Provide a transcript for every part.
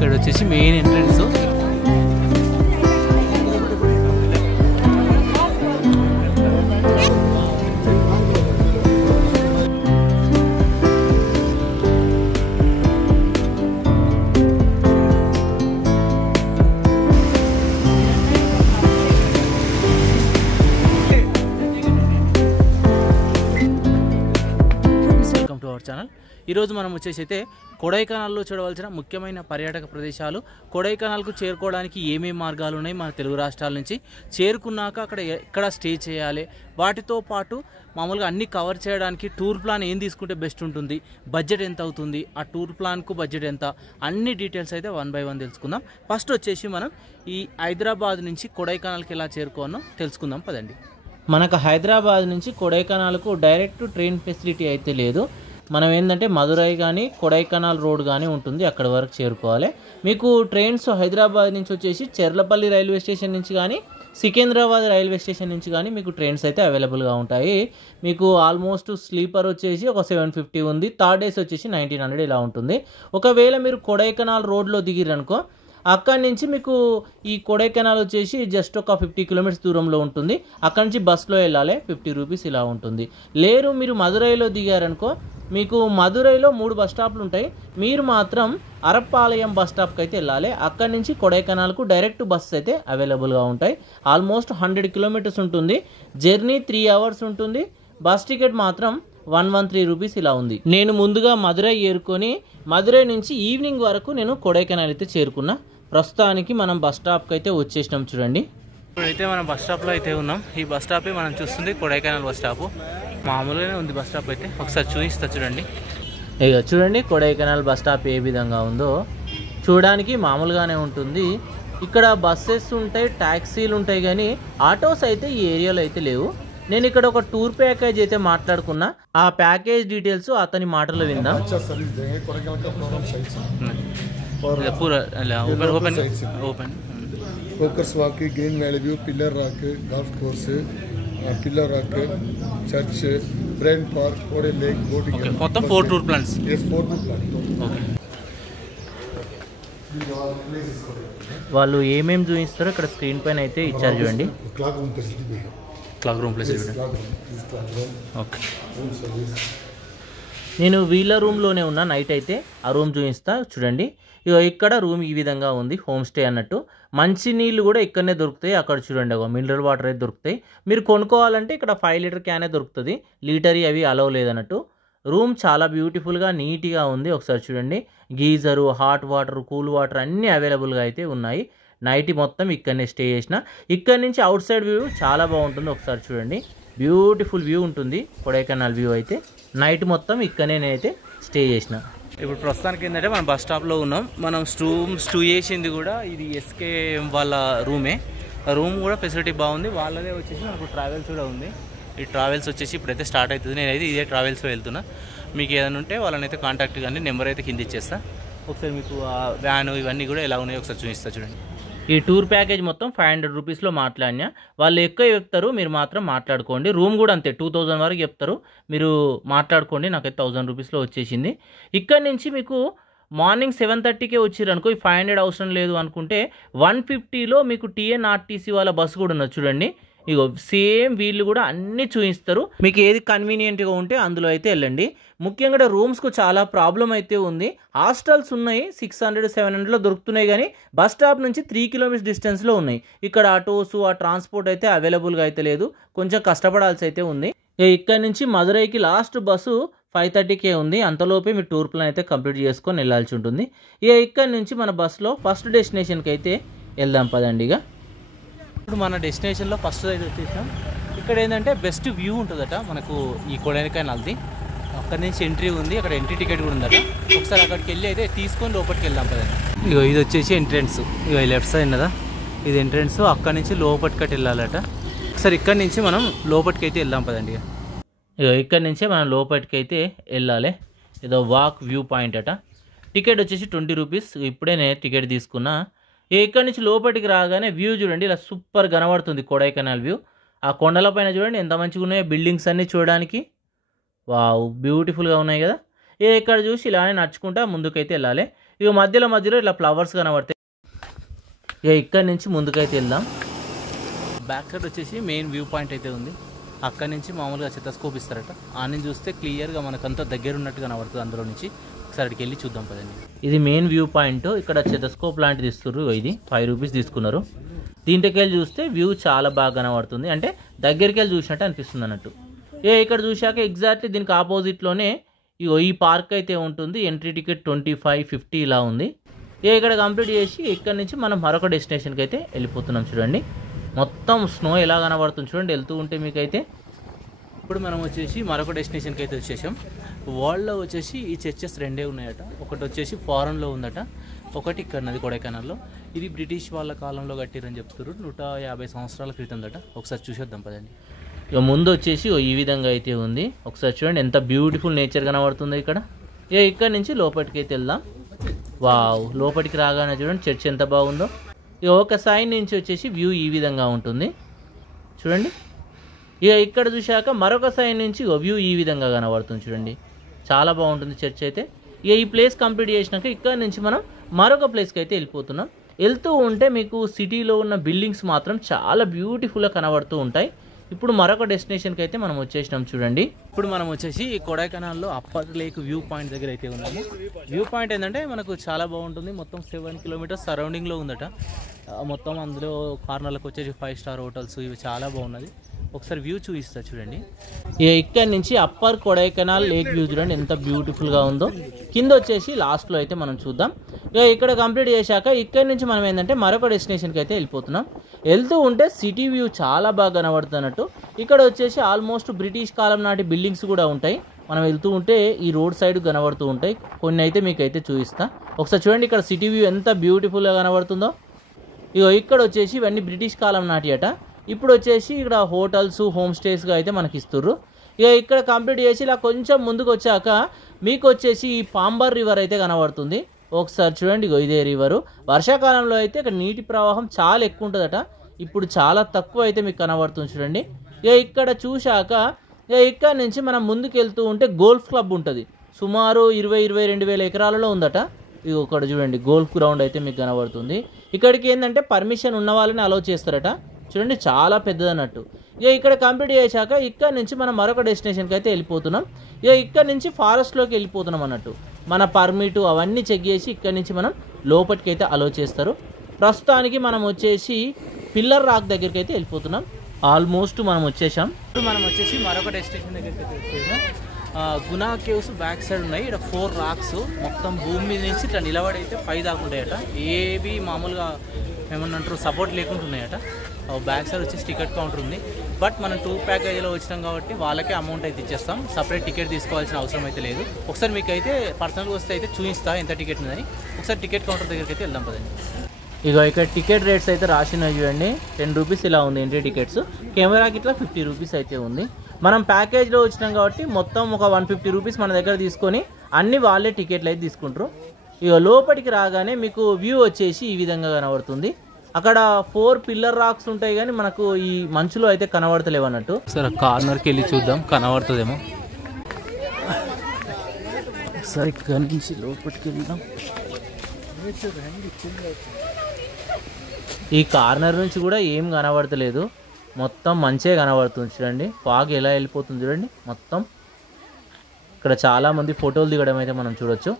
ఇక్కడ వచ్చేసి main entrance. Channel ఈరోజు మనం వచ్చేసి అయితే కొడైకెనాల్లో చూడవలసిన ముఖ్యమైన పర్యాటక ప్రదేశాలు, కొడైకెనాల్కు చేరుకోవడానికి ఏమేమి మార్గాలు ఉన్నాయి మన తెలుగు రాష్ట్రాల నుంచి, చేరుకున్నాక అక్కడ ఎక్కడ స్టే చేయాలి, వాటితో పాటు మామూలుగా అన్నీ కవర్ చేయడానికి టూర్ ప్లాన్ ఏం తీసుకుంటే బెస్ట్ ఉంటుంది, బడ్జెట్ ఎంత అవుతుంది, ఆ టూర్ ప్లాన్కు బడ్జెట్ ఎంత, అన్ని డీటెయిల్స్ అయితే 1 by 1 తెలుసుకుందాం. ఫస్ట్ వచ్చేసి మనం ఈ హైదరాబాద్ నుంచి కొడైకెనాల్కి ఎలా చేరుకోవాలో తెలుసుకుందాం పదండి. మనకు హైదరాబాద్ నుంచి కొడైకెనాల్కు డైరెక్ట్ ట్రైన్ ఫెసిలిటీ అయితే లేదు. మనం ఏంటంటే మదురై కానీ కొడైకెనాల్ రోడ్ కానీ ఉంటుంది, అక్కడ వరకు చేరుకోవాలి. మీకు ట్రైన్స్ హైదరాబాద్ నుంచి వచ్చేసి చెర్లపల్లి రైల్వే స్టేషన్ నుంచి కానీ సికింద్రాబాద్ రైల్వే స్టేషన్ నుంచి కానీ మీకు ట్రైన్స్ అయితే అవైలబుల్గా ఉంటాయి. మీకు ఆల్మోస్ట్ స్లీపర్ వచ్చేసి ఒక 750 ఉంది, థర్డ్ ఏసీ వచ్చేసి 1900 ఇలా ఉంటుంది. ఒకవేళ మీరు కొడైకెనాల్ రోడ్లో దిగిరనుకో, అక్కడి నుంచి మీకు ఈ కొడైకెనాల్ వచ్చేసి జస్ట్ ఒక 50 కిలోమీటర్స్ దూరంలో ఉంటుంది. అక్కడి నుంచి బస్సులో వెళ్ళాలి, 50 రూపీస్ ఇలా ఉంటుంది. లేరు మీరు మదురైలో దిగారనుకో, మీకు మదురైలో 3 బస్ స్టాప్లు ఉంటాయి. మీరు మాత్రం అరప్పాలయం బస్ స్టాప్కి అయితే వెళ్ళాలి. అక్కడి నుంచి కొడైకెనాల్కు డైరెక్ట్ బస్సెస్ అయితే అవైలబుల్గా ఉంటాయి. ఆల్మోస్ట్ 100 కిలోమీటర్స్ ఉంటుంది. జర్నీ 3 hours ఉంటుంది. బస్ టికెట్ మాత్రం 113 రూపీస్ ఇలా ఉంది. నేను ముందుగా మదురై ఏరుకొని మదురై నుంచి ఈవినింగ్ వరకు నేను కొడైకెనాల్ అయితే చేరుకున్నా. ప్రస్తుతానికి మనం బస్ స్టాప్కి అయితే వచ్చేసినాం. చూడండి, ఇప్పుడైతే మనం బస్ స్టాప్లో అయితే ఉన్నాం. ఈ బస్ స్టాపే మనం చూస్తుంది కొడైకెనాల్ బస్ స్టాపు. మామూలుగానే ఉంది బస్ స్టాప్ అయితే, ఒకసారి చూపిస్తా చూడండి. ఇక చూడండి కొడైకెనాల్ బస్ స్టాప్ ఏ విధంగా ఉందో. చూడడానికి మామూలుగానే ఉంటుంది. ఇక్కడ బస్సెస్ ఉంటాయి, ట్యాక్సీలు ఉంటాయి, కానీ ఆటోస్ అయితే ఈ ఏరియాలో అయితే లేవు. నేను ఇక్కడ ఒక టూర్ ప్యాకేజ్ అయితే మాట్లాడుకున్నా, ఆ ప్యాకేజ్ డీటెయిల్స్ అతని మాటల్లో విందాం. Focus walk, green valley view, pillar rock, golf course, pillar rock, church, brain park, కోడే లేక్, బోటింగ్, మొత్తం 4 tour plans. yes 4 tour plan. వాళ్ళు ఏమేమి చూపిస్తారో ఇక్కడ స్క్రీన్ పైన అయితే ఇచ్చారు చూడండి. Clock room facility, clock room place. Okay, room service. నేను వీళ్ళ రూమ్లోనే ఉన్నా. నైట్ అయితే ఆ రూమ్ చూపిస్తా చూడండి. ఇక్కడ రూమ్ ఈ విధంగా ఉంది, హోమ్ స్టే అన్నట్టు. మంచి నీళ్ళు కూడా ఇక్కడనే దొరుకుతాయి. అక్కడ చూడండి మినరల్ వాటర్ అయితే దొరుకుతాయి. మీరు కొనుక్కోవాలంటే ఇక్కడ 5 లీటర్ క్యానే దొరుకుతుంది, లీటరీ అవి అలౌ లేదన్నట్టు. రూమ్ చాలా బ్యూటిఫుల్గా నీట్గా ఉంది. ఒకసారి చూడండి, geyser, hot water, cool water అన్నీ అవైలబుల్గా అయితే ఉన్నాయి. నైట్ మొత్తం ఇక్కడనే స్టే చేసిన. ఇక్కడ నుంచి అవుట్ సైడ్ వ్యూ చాలా బాగుంటుంది. ఒకసారి చూడండి, బ్యూటిఫుల్ వ్యూ ఉంటుంది కొడైకెనాల్ వ్యూ అయితే. నైట్ మొత్తం ఇక్కడనే నేనైతే స్టే చేసిన. ఇప్పుడు ప్రస్తుతానికి ఏంటంటే మనం బస్ స్టాప్లో ఉన్నాం. మనం స్టూ చేసింది కూడా ఇది ఎస్కే వాళ్ళ రూమే. ఆ రూమ్ కూడా ఫెసిలిటీ బాగుంది. వాళ్ళదే వచ్చేసి మనకు ట్రావెల్స్ కూడా ఉంది. ఈ ట్రావెల్స్ వచ్చేసి ఇప్పుడైతే స్టార్ట్ అవుతుంది. నేనైతే ఇదే ట్రావెల్స్లో వెళ్తున్నా. మీకు ఏదైనా ఉంటే వాళ్ళని అయితే కాంటాక్ట్ కానీ నెంబర్ అయితే కింద ఇచ్చేస్తా. ఒకసారి మీకు ఆ వ్యాన్ ఇవన్నీ కూడా ఎలా ఉన్నాయో ఒకసారి చూపిస్తా చూడండి. ఈ టూర్ ప్యాకేజ్ మొత్తం 500 రూపీస్లో మాట్లాడినా. వాళ్ళు ఎక్కువ చెప్తారు, మీరు మాత్రం మాట్లాడుకోండి. రూమ్ కూడా అంతే 2000 వరకు చెప్తారు, మీరు మాట్లాడుకోండి. నాకైతే 1000 రూపీస్లో వచ్చేసింది. ఇక్కడ నుంచి మీకు మార్నింగ్ 7:30కే వచ్చిరనుకో, ఈ 500 అవసరం లేదు అనుకుంటే 150లో మీకు TNRTC వాళ్ళ బస్సు కూడా ఉన్నది చూడండి. ఇగో సేమ్ వీళ్ళు కూడా అన్నీ చూపిస్తారు. మీకు ఏది కన్వీనియంట్గా ఉంటే అందులో అయితే వెళ్ళండి. ముఖ్యంగా రూమ్స్కు చాలా ప్రాబ్లం అయితే ఉంది. హాస్టల్స్ ఉన్నాయి, 600-700లో దొరుకుతున్నాయి, కానీ బస్ స్టాప్ నుంచి 3 కిలోమీటర్స్ డిస్టెన్స్లో ఉన్నాయి. ఇక్కడ ఆటోస్, ఆ ట్రాన్స్పోర్ట్ అయితే అవైలబుల్గా అయితే లేదు, కొంచెం కష్టపడాల్సి అయితే ఉంది. ఇక్కడ నుంచి మదురైకి లాస్ట్ బస్సు 5:30కే ఉంది. అంతలోపే మీ టూర్ ప్లాన్ అయితే కంప్లీట్ చేసుకొని వెళ్ళాల్సి ఉంటుంది. ఇక్కడ నుంచి మన బస్సులో ఫస్ట్ డెస్టినేషన్కి అయితే వెళ్దాం పదండి. ఇప్పుడు మన డెస్టినేషన్లో ఫస్ట్ అయితే వచ్చేసాం. ఇక్కడ ఏంటంటే బెస్ట్ వ్యూ ఉంటుందట మనకు ఈ కొడైకెనాల్ది. అక్కడి నుంచి ఎంట్రీ ఉంది, అక్కడ ఎంట్రీ టికెట్ కూడా ఉందట. ఒకసారి అక్కడికి వెళ్ళి అయితే తీసుకొని లోపలికి వెళ్దాం పదండి. ఇగో ఇది వచ్చేసి ఎంట్రెన్స్. ఇగో లెఫ్ట్ సైడ్ కదా ఇది ఎంట్రెన్స్. అక్కడి నుంచి లోపలికి వెళ్ళాలట. ఒకసారి ఇక్కడి నుంచి మనం లోపలికి అయితే వెళ్దాం పదండి. ఇగో ఇక్కడి నుంచే మనం లోపలికి అయితే వెళ్ళాలి. ఏదో వాక్ వ్యూ పాయింట్ అట. టికెట్ వచ్చేసి 20 రూపీస్. ఇప్పుడే నేను టికెట్ తీసుకున్నా. ఇక్కడ నుంచి లోపలికి రాగానే వ్యూ చూడండి, ఇలా సూపర్ కనబడుతుంది కొడైకెనాల్ వ్యూ. ఆ కొండల పైన చూడండి ఎంత మంచిగా ఉన్నాయో బిల్డింగ్స్ అన్నీ చూడడానికి. వావ్, బ్యూటిఫుల్గా ఉన్నాయి కదా. ఇక్కడ చూసి ఇలానే నడుచుకుంటా ముందుకైతే వెళ్ళాలి. ఇక మధ్యలో మధ్యలో ఇట్లా ఫ్లవర్స్ కనబడతాయి. ఇక ఇక్కడ నుంచి ముందుకైతే వెళ్దాం. బ్యాక్ సైడ్ వచ్చేసి మెయిన్ వ్యూ పాయింట్ అయితే ఉంది. అక్కడ నుంచి మామూలుగా చెతస్కోప్ ఇస్తారట. ఆ నుంచి చూస్తే క్లియర్గా మనకంతా దగ్గర ఉన్నట్టు కనబడుతుంది. అందులో నుంచి ఒకసారి అక్కడికి వెళ్ళి చూద్దాం పదండి. ఇది మెయిన్ వ్యూ పాయింట్. ఇక్కడ చెతస్కోప్ లాంటిది ఇస్తున్నారు. ఇది 5 రూపీస్ తీసుకున్నారు. దీంట్లోకి వెళ్ళి చూస్తే వ్యూ చాలా బాగా కనబడుతుంది. అంటే దగ్గరికి వెళ్ళి చూసినట్టు అనిపిస్తుంది అన్నట్టు. ఇక్కడ చూశాక ఎగ్జాక్ట్లీ దీనికి ఆపోజిట్లోనే ఈ పార్క్ అయితే ఉంటుంది. ఎంట్రీ టికెట్ 25, 50 ఇలా ఉంది. ఇక్కడ కంప్లీట్ చేసి ఇక్కడ నుంచి మనం మరొక డెస్టినేషన్కి అయితే వెళ్ళిపోతున్నాం. చూడండి మొత్తం స్నో ఎలా కనబడుతుంది చూడండి వెళ్తూ ఉంటే మీకైతే. ఇప్పుడు మనం వచ్చేసి మరొక డెస్టినేషన్కి అయితే వచ్చేసాం. వరల్డ్లో వచ్చేసి ఈ చర్చెస్ 2 ఉన్నాయట. ఒకటి వచ్చేసి ఫారెన్లో ఉందట, ఒకటి ఇక్కడ ఉన్నది కొడైకెనాల్లో. ఇది బ్రిటిష్ వాళ్ళ కాలంలో కట్టిరని చెప్తారు. 150 సంవత్సరాల క్రితం దట. ఒకసారి చూసేద్దాం పదండి. ఇక ముందు వచ్చేసి ఈ విధంగా అయితే ఉంది. ఒకసారి చూడండి ఎంత బ్యూటిఫుల్ నేచర్ కనబడుతుందో ఇక్కడ. ఇక్కడ నుంచి లోపలికి అయితే వెళ్దాం. వావ్, లోపలికి రాగానే చూడండి చర్చ్ ఎంత బాగుందో. ఒక సైడ్ నుంచి వచ్చేసి వ్యూ ఈ విధంగా ఉంటుంది చూడండి. ఇక్కడ చూశాక మరొక సైడ్ నుంచి వ్యూ ఈ విధంగా కనబడుతుంది చూడండి. చాలా బాగుంటుంది చర్చ్ అయితే. ఈ ప్లేస్ కంప్లీట్ చేసినాక ఇక్కడ నుంచి మనం మరొక ప్లేస్కి అయితే వెళ్ళిపోతున్నాం. వెళ్తూ ఉంటే మీకు సిటీలో ఉన్న బిల్డింగ్స్ మాత్రం చాలా బ్యూటిఫుల్గా కనబడుతూ ఉంటాయి. ఇప్పుడు మరొక డెస్టినేషన్కి అయితే మనం వచ్చేసినాం చూడండి. ఇప్పుడు మనం వచ్చేసి కొడైకెనాల్లో అప్పర్ లేక్ వ్యూ పాయింట్ దగ్గర అయితే ఉన్నాము. వ్యూ పాయింట్ ఏంటంటే మనకు చాలా బాగుంటుంది. మొత్తం 7 కిలోమీటర్స్ సరౌండింగ్లో ఉందట. మొత్తం అందులో కార్నర్లకు వచ్చేసి 5 స్టార్ హోటల్స్ ఇవి చాలా బాగున్నది. ఒకసారి వ్యూ చూపిస్తా చూడండి. ఇక్కడ నుంచి అప్పర్ కొడైకెనాల్ లేక్ వ్యూ చూడండి ఎంత బ్యూటిఫుల్గా ఉందో. కింద వచ్చేసి లాస్ట్లో అయితే మనం చూద్దాం. ఇక్కడ కంప్లీట్ చేశాక ఇక్కడ నుంచి మనం ఏంటంటే మరొక డెస్టినేషన్కి అయితే వెళ్ళిపోతున్నాం. వెళ్తూ ఉంటే సిటీ వ్యూ చాలా బాగా కనబడుతున్నట్టు. ఇక్కడ వచ్చేసి ఆల్మోస్ట్ బ్రిటిష్ కాలం నాటి బిల్డింగ్స్ కూడా ఉంటాయి. మనం వెళ్తూ ఉంటే ఈ రోడ్ సైడ్ కనబడుతూ ఉంటాయి. కొన్ని అయితే మీకు అయితే చూపిస్తా. ఒకసారి చూడండి ఇక్కడ సిటీ వ్యూ ఎంత బ్యూటిఫుల్గా కనబడుతుందో. ఇక్కడ వచ్చేసి ఇవన్నీ బ్రిటిష్ కాలం నాటి అట. ఇప్పుడు వచ్చేసి ఇక్కడ హోటల్స్, హోమ్ స్టేస్గా అయితే మనకి ఇస్తుర్రు. ఇక్కడ కంప్లీట్ చేసి ఇలా కొంచెం ముందుకు వచ్చాక మీకు వచ్చేసి ఈ పాంబర్ రివర్ అయితే కనబడుతుంది. ఒకసారి చూడండి ఇదే రివరు. వర్షాకాలంలో అయితే ఇక్కడ నీటి ప్రవాహం చాలా ఎక్కువ ఉంటుందట. ఇప్పుడు చాలా తక్కువ అయితే మీకు కనబడుతుంది చూడండి. ఇక్కడ చూశాక ఇక్కడ నుంచి మనం ముందుకు వెళ్తూ ఉంటే గోల్ఫ్ క్లబ్ ఉంటుంది. సుమారు 22 వేల ఎకరాలలో ఉందట. ఇక్కడ చూడండి గోల్ఫ్ గ్రౌండ్ అయితే మీకు కనబడుతుంది. ఇక్కడికి ఏంటంటే పర్మిషన్ ఉన్న వాళ్ళని అలౌ చేస్తారట. చూడండి చాలా పెద్దదన్నట్టు. ఇక్కడ కంప్లీట్ చేశాక ఇక్కడ నుంచి మనం మరొక డెస్టినేషన్కి అయితే వెళ్ళిపోతున్నాం. ఇక్కడ నుంచి ఫారెస్ట్లోకి వెళ్ళిపోతున్నాం అన్నట్టు. మన పర్మిట్ అవన్నీ చెక్ చేసి ఇక్కడ నుంచి మనం లోపలికి అయితే అలౌ చేస్తారు. ప్రస్తుతానికి మనం వచ్చేసి పిల్లర్ రాక్ దగ్గరికి అయితే వెళ్ళిపోతున్నాం. ఆల్మోస్ట్ మనం వచ్చేసాం. ఇప్పుడు మనం వచ్చేసి మరొక డెస్టినేషన్ దగ్గరికి అయితే వచ్చేసాం. గునా కేవ్స్ బ్యాక్ సైడ్ ఉన్నాయి. ఇక్కడ 4 రాక్స్ మొత్తం భూమి మీద నుంచి ఇట్లా నిలబడైతే పై దాకా ఉంటాయట. ఏవి మామూలుగా ఏమన్నంటారు సపోర్ట్ లేకుండా ఉన్నాయట. బ్యాక్ సైడ్ వచ్చేసి టికెట్ కౌంటర్ ఉంది. బట్ మనం 2 ప్యాకేజీలో వచ్చినాం కాబట్టి వాళ్ళకే అమౌంట్ అయితే ఇచ్చేస్తాం. సపరేట్ టికెట్ తీసుకోవాల్సిన అవసరం అయితే లేదు. ఒకసారి మీకు అయితే పర్సనల్గా వస్తే అయితే చూపిస్తా ఎంత టికెట్ ఉందని. ఒకసారి టికెట్ కౌంటర్ దగ్గరికి అయితే వెళ్దాం పదండి. ఇక్కడ టికెట్ రేట్స్ అయితే రాసినాయి చూడండి. 10 రూపీస్ ఇలా ఉంది ఎంట్రీ టికెట్స్. కెమెరాకి ఇట్లా 50 రూపీస్ అయితే ఉంది. మనం ప్యాకేజ్లో వచ్చినాం కాబట్టి మొత్తం ఒక 150 రూపీస్ మన దగ్గర తీసుకొని అన్ని వాళ్ళే టికెట్లు అయితే తీసుకుంటారు. లోపలికి రాగానే మీకు వ్యూ వచ్చేసి ఈ విధంగా కనబడుతుంది. అక్కడ 4 పిల్లర్ రాక్స్ ఉంటాయి కానీ మనకు ఈ మంచులో అయితే కనబడతలేవు అన్నట్టు. సరే కార్నర్కి వెళ్ళి చూద్దాం కనబడుతుందేమో. సరే ఇక్కడ నుంచి లోపలికి వెళ్దాం. ఈ కార్నర్ నుంచి కూడా ఏం కనబడతలేదు. మొత్తం మంచిగా కనబడుతుంది చూడండి. ఫాగ్ ఎలా వెళ్ళిపోతుంది చూడండి మొత్తం. ఇక్కడ చాలామంది ఫోటోలు దిగడం అయితే మనం చూడొచ్చు.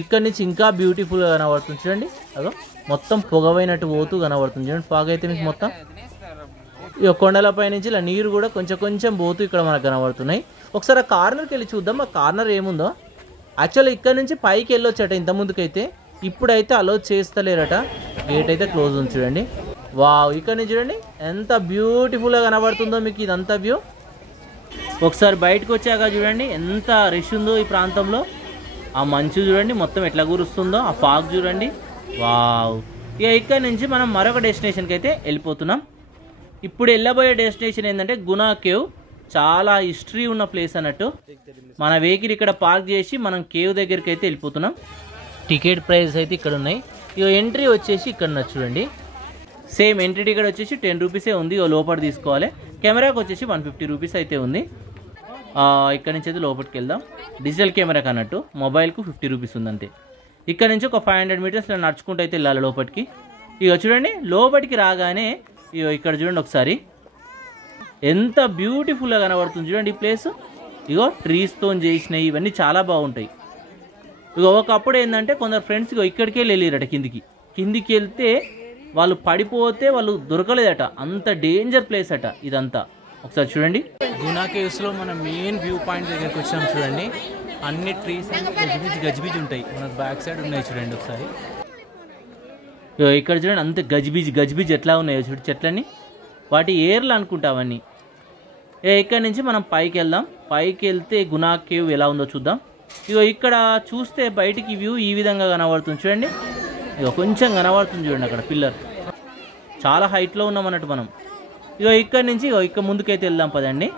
ఇక్కడ నుంచి ఇంకా బ్యూటిఫుల్గా కనబడుతుంది చూడండి. అదో మొత్తం పొగవైనట్టు పోతూ కనబడుతుంది చూడండి ఫాగ్ అయితే మీకు మొత్తం. కొండలపై నుంచి ఇలా నీరు కూడా కొంచెం కొంచెం పోతూ ఇక్కడ మనకు కనబడుతున్నాయి. ఒకసారి ఆ కార్నర్కి వెళ్ళి చూద్దాం ఆ కార్నర్ ఏముందో. యాక్చువల్లీ ఇక్కడ నుంచి పైకి వెళ్ళొచ్చట ఇంత ముందుకైతే. ఇప్పుడైతే అలో చేస్తలేరట. గేట్ అయితే క్లోజ్ ఉంది చూడండి. వావ్, ఇక్కడ నుంచి చూడండి ఎంత బ్యూటిఫుల్గా కనబడుతుందో మీకు ఇదంతా వ్యూ. ఒకసారి బయటకు వచ్చాక చూడండి ఎంత రష్ ఉందో ఈ ప్రాంతంలో. ఆ మంచు చూడండి మొత్తం ఎట్లా కురుస్తుందో. ఆ ఫాగ్ చూడండి. వావ్, ఇక్కడ నుంచి మనం మరొక డెస్టినేషన్కి అయితే వెళ్ళిపోతున్నాం. ఇప్పుడు వెళ్ళబోయే డెస్టినేషన్ ఏంటంటే గునా కేవ్. చాలా హిస్టరీ ఉన్న ప్లేస్ అన్నట్టు. మన వెహికల్ ఇక్కడ పార్క్ చేసి మనం కేవ్ దగ్గరికి అయితే వెళ్ళిపోతున్నాం. టికెట్ ప్రైస్ అయితే ఇక్కడ ఉన్నాయి. ఎంట్రీ వచ్చేసి ఇక్కడ చూడండి. సేమ్ ఎంట్రీ టికెట్ వచ్చేసి 10 రూపీసే ఉంది. లోపల తీసుకోవాలి. కెమెరాకి వచ్చేసి 150 రూపీస్ అయితే ఉంది. ఇక్కడ నుంచి అయితే లోపలికి వెళ్దాం. డిజిటల్ కెమెరాకి అన్నట్టు మొబైల్కు 50 రూపీస్ ఉంది అంతే. ఇక్కడ నుంచి ఒక 500 మీటర్స్ నడుచుకుంటూ అయితే వెళ్ళాలి లోపలికి. ఇక చూడండి లోపలికి రాగానే ఇక ఇక్కడ చూడండి ఒకసారి ఎంత బ్యూటిఫుల్గా కనబడుతుంది చూడండి ఈ ప్లేస్. ఇగో ట్రీస్తో చేసినవి ఇవన్నీ చాలా బాగుంటాయి. ఇక ఒకప్పుడు ఏంటంటే కొందరు ఫ్రెండ్స్ ఇక్కడికే వెళ్ళిరట కిందికి వెళ్తే వాళ్ళు పడిపోతే వాళ్ళు దొరకలేదట, అంత డేంజర్ ప్లేస్ అట ఇదంతా. ఒకసారి చూడండి గునా కేవ్స్లో మన మెయిన్ వ్యూ పాయింట్ దగ్గరికి వచ్చాము చూడండి. అన్ని ట్రీస్ గజిబిజి ఉంటాయి, మనకు బ్యాక్ సైడ్ ఉన్నాయి చూడండి ఒకసారి. ఇక్కడ చూడండి అంత గజిబిజి ఎట్లా ఉన్నాయో చూడు చెట్లన్నీ, వాటి ఏర్లు అనుకుంటా అవన్నీ. ఇక్కడ నుంచి మనం పైకి వెళ్దాం. పైకి వెళ్తే గునా కేవ్ ఎలా ఉందో చూద్దాం. ఇగో ఇక్కడ చూస్తే బయటికి వ్యూ ఈ విధంగా కనబడుతుంది చూడండి. ఇక కొంచెం కనబడుతుంది చూడండి అక్కడ పిల్లర్, చాలా హైట్లో ఉన్నాం అన్నట్టు మనం. ఇక ఇక్కడ నుంచి ఇక ముందుకైతే వెళ్దాం పదండి.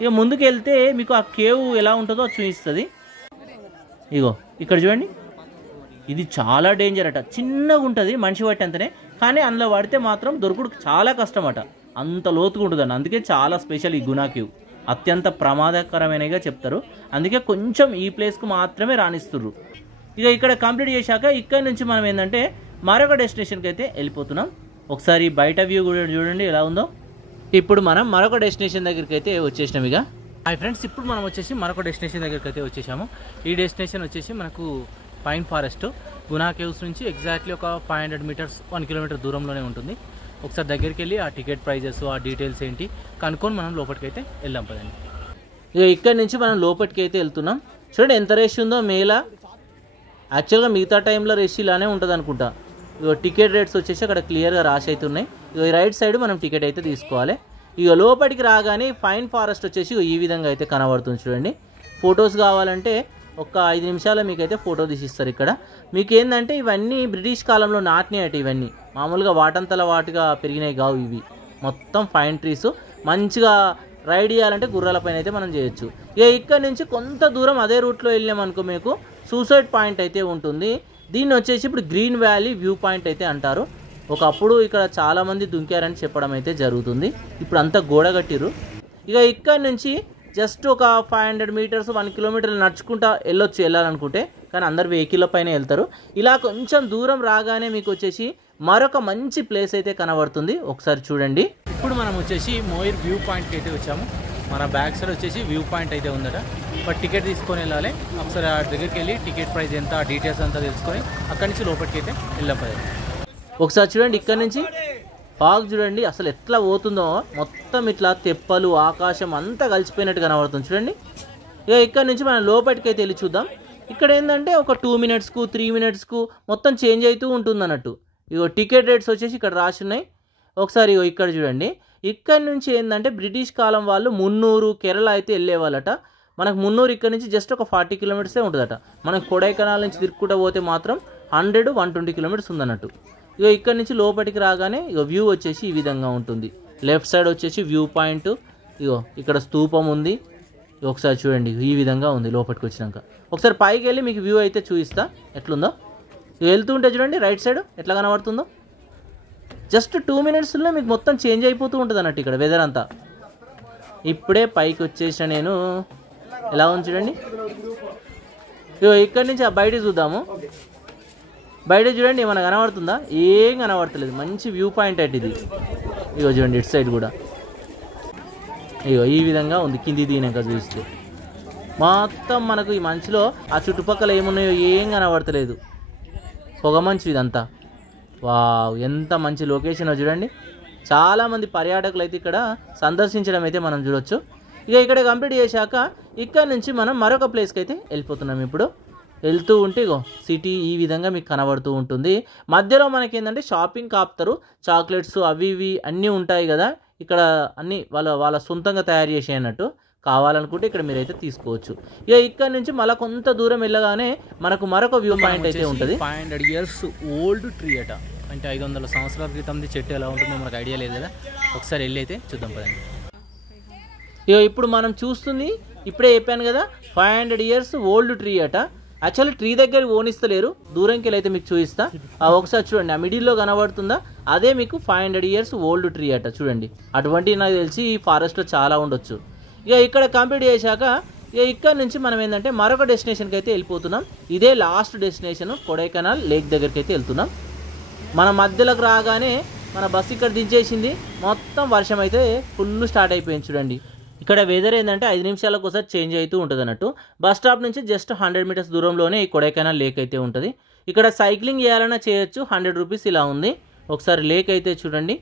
ఇక ముందుకు వెళ్తే మీకు ఆ కేవ్ ఎలా ఉంటుందో చూపిస్తుంది. ఇగో ఇక్కడ చూడండి, ఇది చాలా డేంజర్ అట, చిన్నగా ఉంటుంది మనిషి పట్టేంతనే, కానీ అందులో పడితే మాత్రం దొరుకుడు చాలా కష్టం అట, అంత లోతుగా ఉంటుందండి. అందుకే చాలా స్పెషల్ ఈ గునా కేవ్, అత్యంత ప్రమాదకరమైనగా చెప్తారు. అందుకే కొంచెం ఈ ప్లేస్కు మాత్రమే రాణిస్తుర్రు. ఇక ఇక్కడ కంప్లీట్ చేశాక ఇక్కడ నుంచి మనం ఏంటంటే మరొక డెస్టినేషన్కి అయితే వెళ్ళిపోతున్నాం. ఒకసారి బయట వ్యూ కూడా చూడండి ఎలా ఉందో. ఇప్పుడు మనం మరొక డెస్టినేషన్ దగ్గరికి అయితే వచ్చేసినాం. ఇక హాయ్ ఫ్రెండ్స్, ఇప్పుడు మనం వచ్చేసి మరొక డెస్టినేషన్ దగ్గరికి అయితే వచ్చేసాము. ఈ డెస్టినేషన్ వచ్చేసి మనకు పైన్ ఫారెస్ట్ గునా కేవ్స్ నుంచి ఎగ్జాక్ట్లీ ఒక 500 మీటర్స్ 1 కిలోమీటర్ దూరంలోనే ఉంటుంది. ఒకసారి దగ్గరికి వెళ్ళి ఆ టికెట్ ప్రైజెస్ ఆ డీటెయిల్స్ ఏంటి కనుక్కొని మనం లోపలికి అయితే వెళ్దాం పదండి. ఇక ఇక్కడ నుంచి మనం లోపలికి అయితే వెళ్తున్నాం. చూడండి ఎంత రష్ ఉందో మేలా. యాక్చువల్గా మిగతా టైంలో రష్ ఇలానే ఉంటుంది అనుకుంటా. ఇక టికెట్ రేట్స్ వచ్చేసి అక్కడ క్లియర్గా రాసి అయితే ఉన్నాయి. ఇక రైట్ సైడ్ మనం టికెట్ అయితే తీసుకోవాలి. ఇక లోపలికి రాగానే పైన్ ఫారెస్ట్ వచ్చేసి ఈ విధంగా అయితే కనబడుతుంది చూడండి. ఫొటోస్ కావాలంటే ఒక 5 నిమిషాలు మీకైతే ఫోటో తీసిస్తారు. ఇక్కడ మీకు ఏంటంటే ఇవన్నీ బ్రిటిష్ కాలంలో నాటినాయట, ఇవన్నీ మామూలుగా వాటంతల వాటిగా పెరిగినాయి కావు, ఇవి మొత్తం ఫైన్ ట్రీస్. మంచిగా రైడ్ చేయాలంటే గుర్రాల పైన అయితే మనం చేయొచ్చు. ఇక ఇక్కడ నుంచి కొంత దూరం అదే రూట్లో వెళ్ళామనుకో మీకు సూసైడ్ పాయింట్ అయితే ఉంటుంది. దీన్ని వచ్చేసి ఇప్పుడు గ్రీన్ వ్యాలీ వ్యూ పాయింట్ అయితే అంటారు. ఒకప్పుడు ఇక్కడ చాలామంది దుంకారని చెప్పడం అయితే జరుగుతుంది. ఇప్పుడు అంతా గోడ కట్టిరు. ఇక ఇక్కడ నుంచి జస్ట్ ఒక 500 మీటర్స్ 1 కిలోమీటర్ నడుచుకుంటా వెళ్ళాలనుకుంటే, కానీ అందరు వెహికల్ పైన వెళ్తారు. ఇలా కొంచెం దూరం రాగానే మీకు వచ్చేసి మరొక మంచి ప్లేస్ అయితే కనబడుతుంది. ఒకసారి చూడండి. ఇప్పుడు మనం వచ్చేసి మోయిర్ వ్యూ పాయింట్కి అయితే వచ్చాము. మన బ్యాక్ సైడ్ వచ్చేసి వ్యూ పాయింట్ అయితే ఉందట. బట్ టికెట్ తీసుకొని వెళ్ళాలి. ఒకసారి ఆ దగ్గరికి వెళ్ళి టికెట్ ప్రైస్ ఎంత డీటెయిల్స్ అంతా తెలుసుకొని అక్కడి నుంచి లోపలికి అయితే వెళ్ళాం. ఒకసారి చూడండి ఇక్కడ నుంచి ఫాగ్ చూడండి అసలు ఎట్లా పోతుందో, మొత్తం ఇట్లా తెప్పలు ఆకాశం అంతా కలిసిపోయినట్టు కనబడుతుంది చూడండి. ఇక ఇక్కడ నుంచి మనం లోపలికి అయితే వెళ్ళి చూద్దాం. ఇక్కడ ఏంటంటే ఒక 2 మినిట్స్కు 3 మినిట్స్కు మొత్తం చేంజ్ అవుతూ ఉంటుంది అన్నట్టు. ఇగో టికెట్ రేట్స్ వచ్చేసి ఇక్కడ రాసి ఉన్నాయి. ఒకసారి ఇక్కడ చూడండి. ఇక్కడ నుంచి ఏంటంటే బ్రిటిష్ కాలం వాళ్ళు మున్నూరు కేరళ అయితే వెళ్ళేవాళ్ళట. మనకు మున్నూరు ఇక్కడ నుంచి జస్ట్ ఒక 40 కిలోమీటర్సే ఉంటుందట. మనం కొడైకెనాల్ నుంచి తిరుక్కుంటూ పోతే మాత్రం 100-120 కిలోమీటర్స్ ఉందన్నట్టు. ఇక ఇక్కడ నుంచి లోపలికి రాగానే ఇక వ్యూ వచ్చేసి ఈ విధంగా ఉంటుంది. లెఫ్ట్ సైడ్ వచ్చేసి వ్యూ పాయింట్. ఇగో ఇక్కడ స్తూపం ఉంది. ఒకసారి చూడండి ఈ విధంగా ఉంది. లోపలికి వచ్చినాక ఒకసారి పైకి వెళ్ళి మీకు వ్యూ అయితే చూపిస్తా ఎట్లుందో. వెళ్తుంటే చూడండి రైట్ సైడ్ ఎట్లా కనబడుతుందో. జస్ట్ 2 మినిట్స్లో మీకు మొత్తం చేంజ్ అయిపోతూ ఉంటుంది అన్నట్టు ఇక్కడ వెదర్ అంతా. ఇప్పుడే పైకి వచ్చేసిన నేను, ఎలా ఉంది చూడండి. ఇగో ఇక్కడి నుంచి బయట చూద్దాము. బయట చూడండి ఏమైనా కనబడుతుందా? ఏం కనబడతలేదు. మంచి వ్యూ పాయింట్ అంటే ఇది. ఇగో చూడండి ఇటు సైడ్ కూడా ఇగో ఈ విధంగా ఉంది. కింది దీనిక చూస్తే మొత్తం మనకు ఈ మంచులో ఆ చుట్టుపక్కల ఏమున్నాయో ఏం కనబడతలేదు. పొగ మంచు ఇదంతా. వావ్ ఎంత మంచి లొకేషన్ చూడండి. చాలామంది పర్యాటకులు అయితే ఇక్కడ సందర్శించడం అయితే మనం చూడొచ్చు. ఇక ఇక్కడ కంప్లీట్ చేశాక ఇక్కడ నుంచి మనం మరొక ప్లేస్కి అయితే వెళ్ళిపోతున్నాం. ఇప్పుడు వెళ్తూ ఉంటే ఇగో సిటీ ఈ విధంగా మీకు కనబడుతూ ఉంటుంది. మధ్యలో మనకి ఏంటంటే షాపింగ్ ఆపుతారు. చాక్లెట్స్ అవి ఇవి అన్నీ ఉంటాయి కదా ఇక్కడ, అన్నీ వాళ్ళ సొంతంగా తయారు చేసే అన్నట్టు. కావాలనుకుంటే ఇక్కడ మీరైతే తీసుకోవచ్చు. ఇక ఇక్కడ నుంచి మళ్ళీ కొంత దూరం వెళ్ళగానే మనకు మరొక వ్యూ పాయింట్ అయితే ఉంటుంది. 500 ఇయర్స్ ఓల్డ్ ట్రీ అట, అంటే 500 సంవత్సరాల క్రితంది చెట్టు ఎలా ఉంటుందో మనకు ఐడియా లేదు కదా. ఒకసారి వెళ్ళి అయితే చూద్దాం పదండి. ఇక ఇప్పుడు మనం చూస్తుంది ఇప్పుడే చెప్పాను కదా 500 ఇయర్స్ ఓల్డ్ ట్రీ అట. యాక్చువల్లీ ట్రీ దగ్గర ఓనిస్తలేరు, దూరంకి వెళ్ళి అయితే మీకు చూపిస్తా. ఒకసారి చూడండి ఆ మిడిల్లో కనబడుతుందా, అదే మీకు 500 ఇయర్స్ ఓల్డ్ ట్రీ అట. చూడండి అటువంటి నాకు తెలిసి ఈ ఫారెస్ట్లో చాలా ఉండొచ్చు. ఇక ఇక్కడ కంప్లీట్ చేశాక ఇక్కడ నుంచి మనం ఏంటంటే మరొక డెస్టినేషన్కి అయితే వెళ్ళిపోతున్నాం. ఇదే లాస్ట్ డెస్టినేషన్ కొడైకెనాల్ లేక్ దగ్గరికి అయితే వెళ్తున్నాం. మన మధ్యలోకి రాగానే మన బస్సు ఇక్కడ దించేసింది. మొత్తం వర్షం అయితే ఫుల్ స్టార్ట్ అయిపోయింది చూడండి. ఇక్కడ వెదర్ ఏంటంటే 5 నిమిషాలకు ఒకసారి చేంజ్ అవుతూ ఉంటుంది అన్నట్టు. బస్ స్టాప్ నుంచి జస్ట్ 100 మీటర్స్ దూరంలోనే ఈ కొడైకెనాల్ లేక్ అయితే ఉంటుంది. ఇక్కడ సైక్లింగ్ చేయాలన్నా చేయొచ్చు. 100 రూపీస్ ఇలా ఉంది. ఒకసారి లేక్ అయితే చూడండి.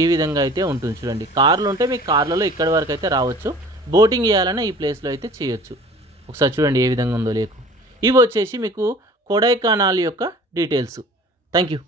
ఈ విధంగా అయితే ఉంటుంది చూడండి. కార్లు ఉంటే మీకు కార్లలో ఇక్కడి వరకు అయితే రావచ్చు. బోటింగ్ చేయాలన్నా ఈ ప్లేస్లో అయితే చేయొచ్చు. ఒకసారి చూడండి ఏ విధంగా ఉందో లేకు. ఇవి వచ్చేసి మీకు కొడైకెనాల్ యొక్క డీటెయిల్స్. Thank you.